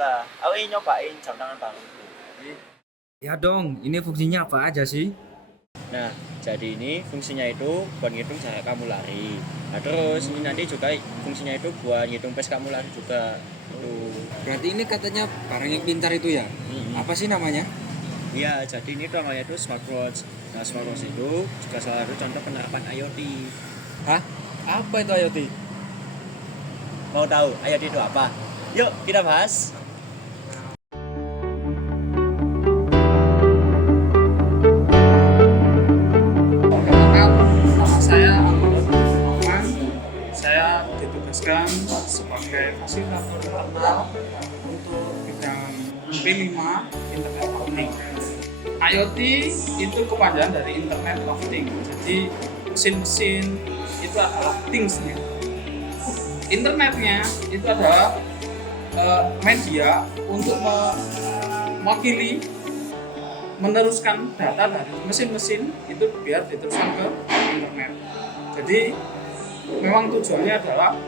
lah. Aku ingin nyobain jam tangan baruku. Ya dong, ini fungsinya apa aja sih? Nah, jadi ini fungsinya itu buat ngitung jarak kamu lari. Nah, terus ini nanti juga fungsinya itu buat ngitung pace kamu lari juga. Itu. Berarti ini katanya barang yang pintar itu ya? Apa sih namanya? Iya, jadi ini tuh namanya itu smartwatch. Nah, smartwatch itu juga salah satu contoh penerapan IoT. Hah? Apa itu IoT? Mau tahu IoT itu apa? Yuk, kita bahas. Perkenalkan, nama saya Anwar Rahman. Saya ditugaskan sebagai fasilitator internal untuk bidang P5 Internet of Things. IoT itu kepanjangan dari Internet of Things. Jadi mesin-mesin itu adalah things-nya. Internetnya itu adalah media untuk mewakili meneruskan data dari mesin-mesin itu biar diteruskan ke internet. Jadi memang tujuannya adalah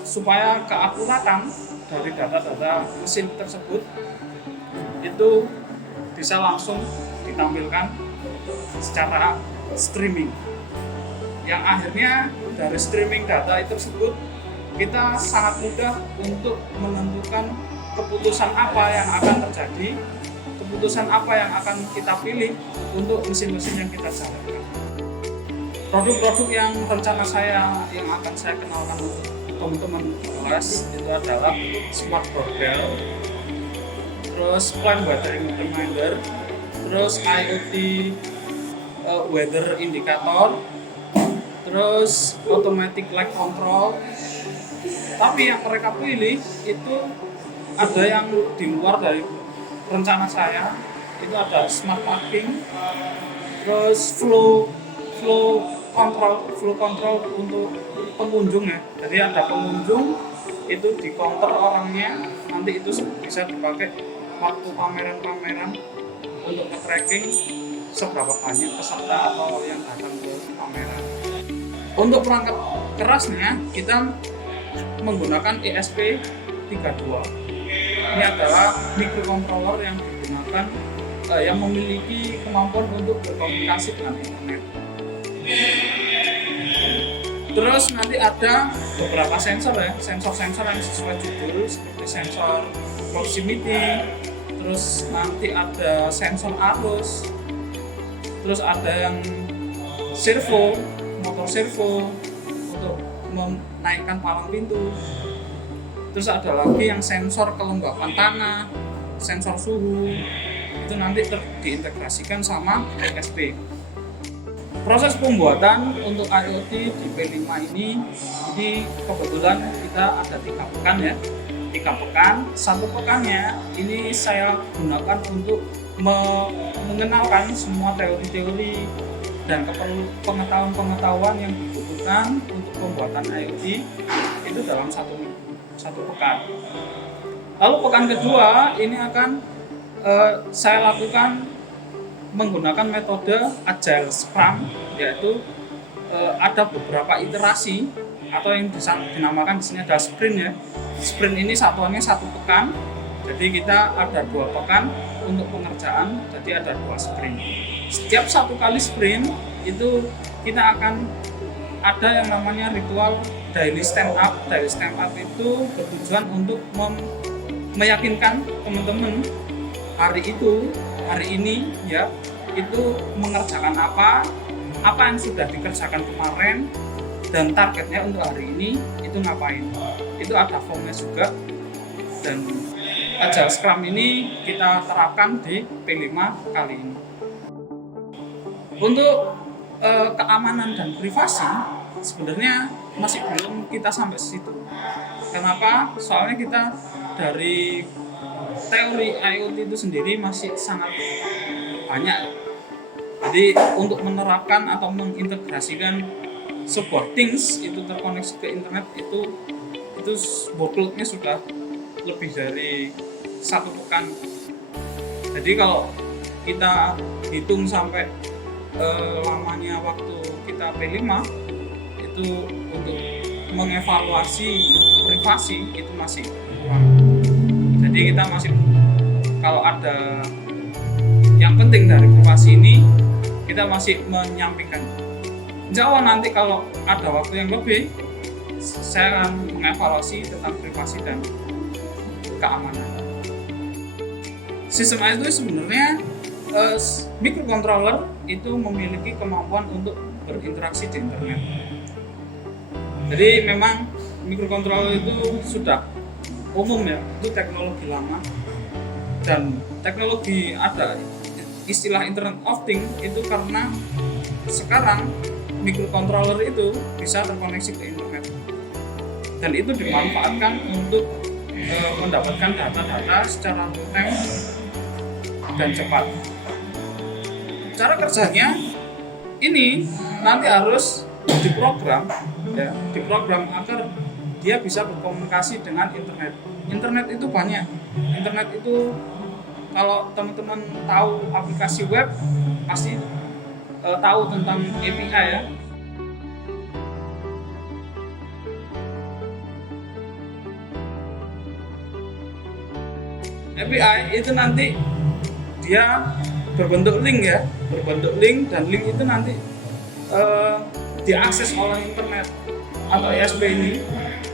supaya keakuratan dari data-data mesin tersebut itu bisa langsung ditampilkan secara streaming. Yang akhirnya dari streaming data itu tersebut kita sangat mudah untuk menentukan keputusan apa yang akan terjadi, keputusan apa yang akan kita pilih untuk mesin-mesin yang kita jalankan. Produk-produk yang rencana saya yang akan saya kenalkan untuk teman-teman kelas itu adalah Smart Doorbell, terus Plant Watering Reminder, terus IoT Weather Indicator, terus Automatic Light Control. Tapi yang mereka pilih itu ada yang di luar dari rencana saya, itu ada smart parking, terus flow control untuk pengunjung ya. Jadi ada pengunjung itu di counter orangnya, nanti itu bisa dipakai waktu pameran-pameran untuk nge-tracking seberapa banyak peserta atau yang datang ke pameran. Untuk perangkat kerasnya kita menggunakan ESP32. Ini adalah microcontroller yang digunakan yang memiliki kemampuan untuk berkomunikasi dengan internet. Terus nanti ada beberapa sensor ya, sensor-sensor yang sesuai judul seperti sensor proximity, terus nanti ada sensor arus, terus ada yang servo, motor servo untuk menaikkan palang pintu. Terus ada lagi yang sensor kelembapan tanah, sensor suhu, itu nanti diintegrasikan sama ESP. Proses pembuatan untuk IoT di P5 ini kebetulan kita ada 3 pekan ya. 3 pekan, 1 pekannya ini saya gunakan untuk mengenalkan semua teori-teori dan pengetahuan yang dibutuhkan untuk pembuatan IoT itu dalam satu pekan. Lalu pekan kedua ini akan saya lakukan menggunakan metode Agile Scrum, yaitu ada beberapa iterasi atau yang dinamakan di sini adalah sprint ya. Sprint ini satuannya 1 pekan, jadi kita ada 2 pekan untuk pengerjaan, jadi ada 2 sprint. Setiap 1 kali sprint itu kita akan ada yang namanya ritual daily stand up. Daily stand up itu bertujuan untuk meyakinkan teman-teman hari ini ya itu mengerjakan apa yang sudah dikerjakan kemarin dan targetnya untuk hari ini itu ngapain. Itu ada formnya juga, dan Agile Scrum ini kita terapkan di P5 kali ini. Untuk keamanan dan privasi sebenarnya masih belum kita sampai situ. Kenapa? Soalnya kita dari teori IoT itu sendiri masih sangat banyak. Jadi untuk menerapkan atau mengintegrasikan sebuah things itu terkoneksi ke internet itu workload-nya sudah lebih dari 1 pekan. Jadi kalau kita hitung sampai lamanya waktu kita P5 itu untuk mengevaluasi privasi itu masih kurang. Jadi kita masih, kalau ada yang penting dari privasi ini, kita masih menyampingkan. Insya Allah nanti kalau ada waktu yang lebih, saya akan mengevaluasi tentang privasi dan keamanan. Sistem itu sebenarnya microcontroller itu memiliki kemampuan untuk berinteraksi di internet. Jadi memang microcontroller itu sudah umum ya, itu teknologi lama, dan teknologi ada istilah Internet of Things itu karena sekarang microcontroller itu bisa terkoneksi ke internet dan itu dimanfaatkan untuk mendapatkan data-data secara real-time dan cepat. Cara kerjanya ini nanti harus diprogram ya, diprogram agar dia bisa berkomunikasi dengan internet. Internet itu banyak. Internet itu kalau teman-teman tahu aplikasi web pasti tahu tentang API ya. API itu nanti dia berbentuk link ya, berbentuk link, dan link itu nanti diakses oleh internet atau ISP ini,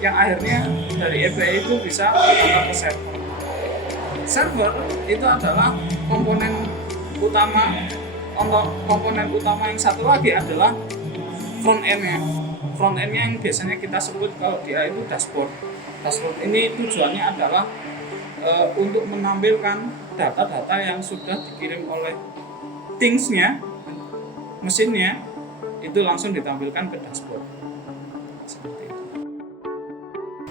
yang akhirnya dari API itu bisa diantar ke server. Server itu adalah komponen utama. Komponen utama yang satu lagi adalah front end-nya. Front end-nya yang biasanya kita sebut kalau dia itu dashboard. Dashboard ini tujuannya adalah untuk menampilkan data-data yang sudah dikirim oleh things-nya, mesinnya, itu langsung ditampilkan ke dashboard. Seperti itu.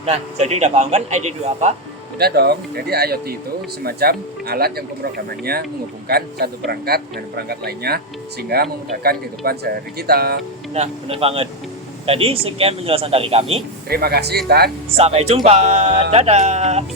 Nah, jadi udah paham kan ID itu apa? Udah dong, jadi IoT itu semacam alat yang pemrogramannya menghubungkan satu perangkat dengan perangkat lainnya sehingga memudahkan kehidupan sehari kita. Nah, bener banget. Jadi sekian penjelasan dari kami. Terima kasih dan Sampai jumpa. Dadah.